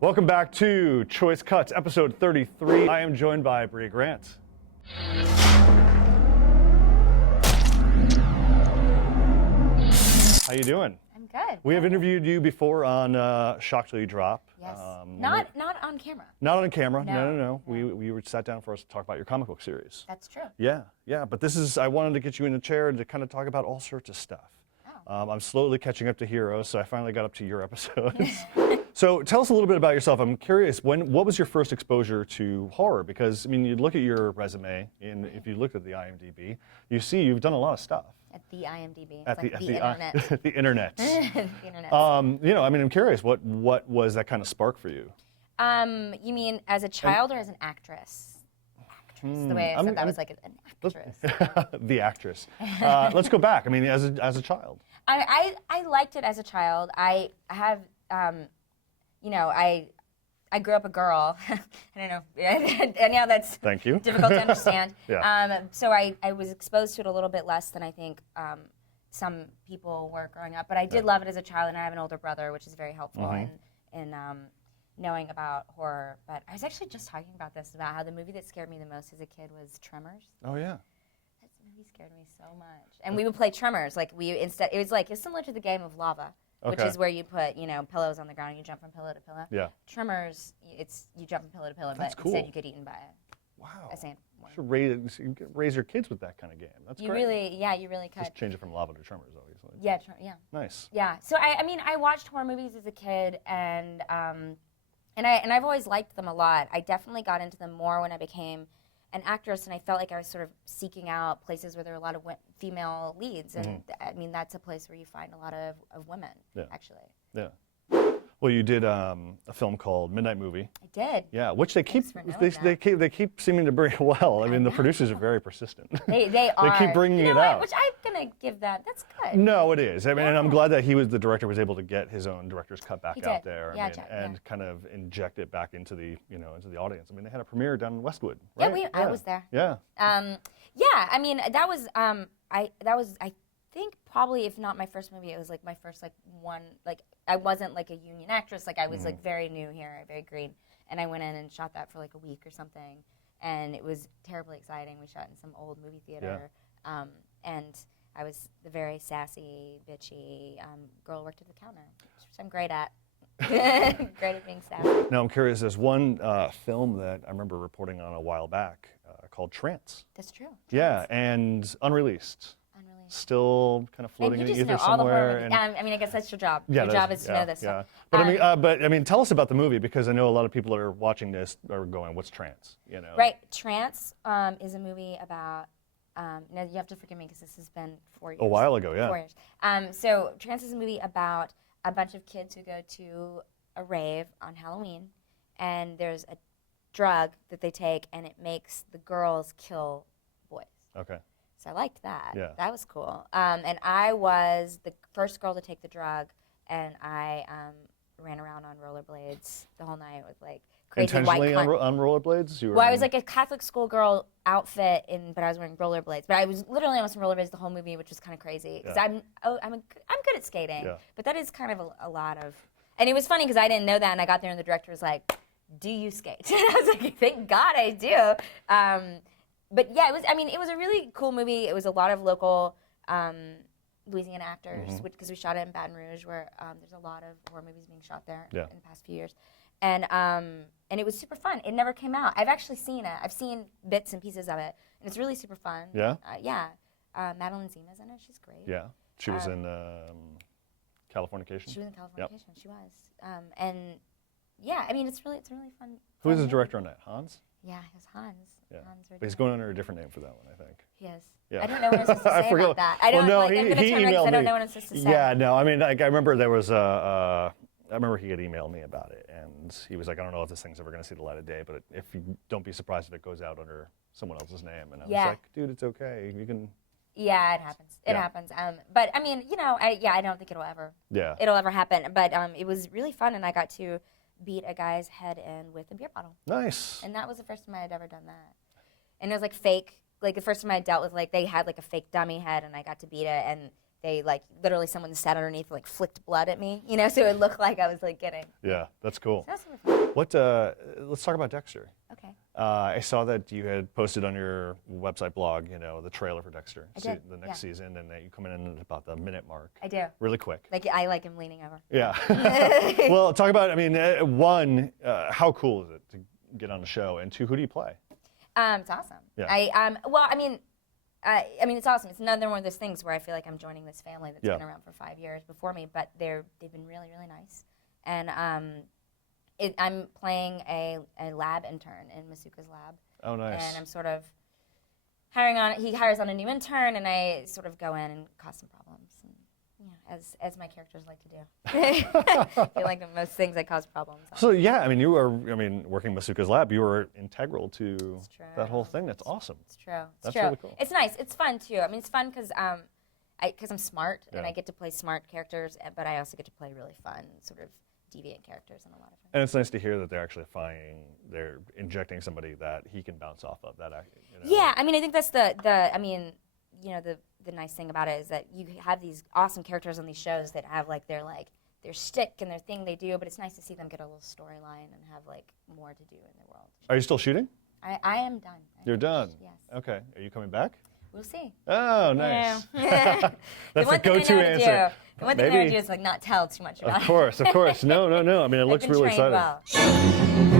Welcome back to Choice Cuts, episode 33. I am joined by Brea Grant. How you doing? I'm good. We have interviewed you before on Shock Till You Drop. Yes. Not on camera. Not on camera. No. No. We were sat down for us to talk about your comic book series. That's true. Yeah. But this is, I wanted to get you in the chair to kind of talk about all sorts of stuff. Oh. I'm slowly catching up to Heroes, so I finally got up to your episodes. So tell us a little bit about yourself. I'm curious, what was your first exposure to horror? Because, I mean, you look at your resume, and if you look at the IMDb, you see you've done a lot of stuff. At the IMDb. At it's the internet. the internet. The internet. I'm curious, what was that kind of spark for you? You mean as a child or as an actress? The way I said that was like an actress. The actress. Let's go back. I mean, as a child. I liked it as a child. I have, I grew up a girl. I don't know. And now that's Thank you. difficult to understand. Yeah. So I was exposed to it a little bit less than I think some people were growing up. But I did love it as a child, and I have an older brother, which is very helpful in knowing about horror. But I was actually just talking about this, about how the movie that scared me the most as a kid was Tremors. Oh, yeah. That movie scared me so much. And we would play Tremors. It was similar to the game of Lava. Okay. Which is where you put, pillows on the ground and you jump from pillow to pillow. Yeah. Tremors, you jump from pillow to pillow, That's but cool. instead you get eaten by Wow. a sandworm. You should raise your kids with that kind of game. That's great. You really could. Just change it from Lava to Tremors, obviously. Yeah, Nice. Yeah. So I watched horror movies as a kid, and I've always liked them a lot. I definitely got into them more when I became an actress, and I felt like I was sort of seeking out places where there were a lot of female leads, and I mean that's a place where you find a lot of women, actually. Yeah. Well, you did a film called Midnight Movie. I did. Yeah, which they keep Thanks for knowing they keep seeming to bring well. I mean, the producers are very persistent. They are. They keep bringing it out. Which I'm gonna give that. That's good. No, it is. I mean, and I'm glad that the director was able to get his own director's cut back out there. And kind of inject it back into the into the audience. I mean, they had a premiere down in Westwood. Right? Yeah, I was there. Yeah. I mean, that was I think probably, if not my first movie, it was like my first one, I wasn't like a union actress, I was like very new here, very green, and I went in and shot that for like a week or something, and it was terribly exciting. We shot in some old movie theater, and I was the very sassy, bitchy girl who worked at the counter, which I'm great at. Great at being sassy. Now I'm curious, there's one film that I remember reporting on a while back called Trance. That's true. Yeah, and unreleased. Still kind of floating in the ether somewhere. I mean, I guess that's your job. Yeah, your job is to know this stuff. Yeah. But I mean, tell us about the movie, because I know a lot of people that are watching this are going, "What's Trance?" Right. Trance is a movie about. Now you have to forgive me because this has been 4 years. A while ago, yeah. 4 years. So Trance is a movie about a bunch of kids who go to a rave on Halloween, and there's a drug that they take, and it makes the girls kill boys. Okay. So I liked that. Yeah. That was cool. And I was the first girl to take the drug, and I ran around on rollerblades the whole night with crazy Intentionally white on rollerblades? Well, I was like a Catholic schoolgirl outfit, but I was wearing rollerblades. But I was literally almost in rollerblades the whole movie, which was kind of crazy. Because I'm good at skating, but that is kind of a lot of. And it was funny because I didn't know that, and I got there, and the director was like, "Do you skate?" And I was like, "Thank God I do." But yeah, it was a really cool movie. It was a lot of local Louisiana actors, because we shot it in Baton Rouge, where there's a lot of horror movies being shot there in the past few years. And it was super fun. It never came out. I've actually seen it. I've seen bits and pieces of it, and it's really super fun. Yeah? Madeline Zima's in it. She's great. Yeah. She was in Californication? She was in Californication. Yep. She was. And yeah, I mean, it's a really fun. Who is the director on that? Hans? Yeah, it's Hans. Yeah. Hans, but he's going under a different name for that one, I think. He is. Yeah. I don't know what I'm supposed to say about that. I don't know. I'm going to turn around because I don't know what I'm supposed to say. Yeah, no, I mean, I remember there was I remember he had emailed me about it, and he was like, "I don't know if this thing's ever going to see the light of day, but if you don't be surprised if it goes out under someone else's name." And I was like, "Dude, it's okay. You can." Yeah, it happens. It happens. But I mean, I don't think it'll ever happen. But it was really fun, and I got to beat a guy's head in with a beer bottle. Nice. And that was the first time I had ever done that. And it was fake. The first time I dealt with they had a fake dummy head, and I got to beat it, and they like literally someone sat underneath like flicked blood at me, you know, so it looked like I was like getting. Yeah, that's cool. So that was super fun. What? Let's talk about Dexter. Okay. I saw that you had posted on your website blog, you know, the trailer for Dexter, I did, the next season, and that you come in at about the minute mark. I do. Really quick. Like I like him leaning over. Yeah. Well, talk about. I mean, one, how cool is it to get on the show, and two, who do you play? It's awesome. Yeah. Well, I mean, it's awesome. It's another one of those things where I feel like I'm joining this family that's been around for 5 years before me, but they've been really, really nice. And I'm playing a lab intern in Masuka's lab. Oh, nice. And I'm sort of he hires on a new intern, and I sort of go in and cause some problems. And, yeah, as my characters like to do. I feel like in most things I cause problems. So yeah, I mean, working Masuka's lab, you were integral to that whole thing. That's awesome. It's true. That's really cool. It's nice. It's fun too. I mean, it's fun because I'm smart and I get to play smart characters, but I also get to play really fun, sort of deviant characters in a lot of ways. And it's nice to hear that they're injecting somebody that he can bounce off of. Yeah, I mean, I think that's the nice thing about it is that you have these awesome characters on these shows that have like their shtick and their thing they do, but it's nice to see them get a little storyline and have like more to do in the world. Are you still shooting? I am done. You're done? Yes. Okay. Are you coming back? We'll see. Oh, nice. Yeah. That's the go-to answer. The one thing I would do is like not tell too much about it. Of course. No. I mean, it looks really exciting. Well.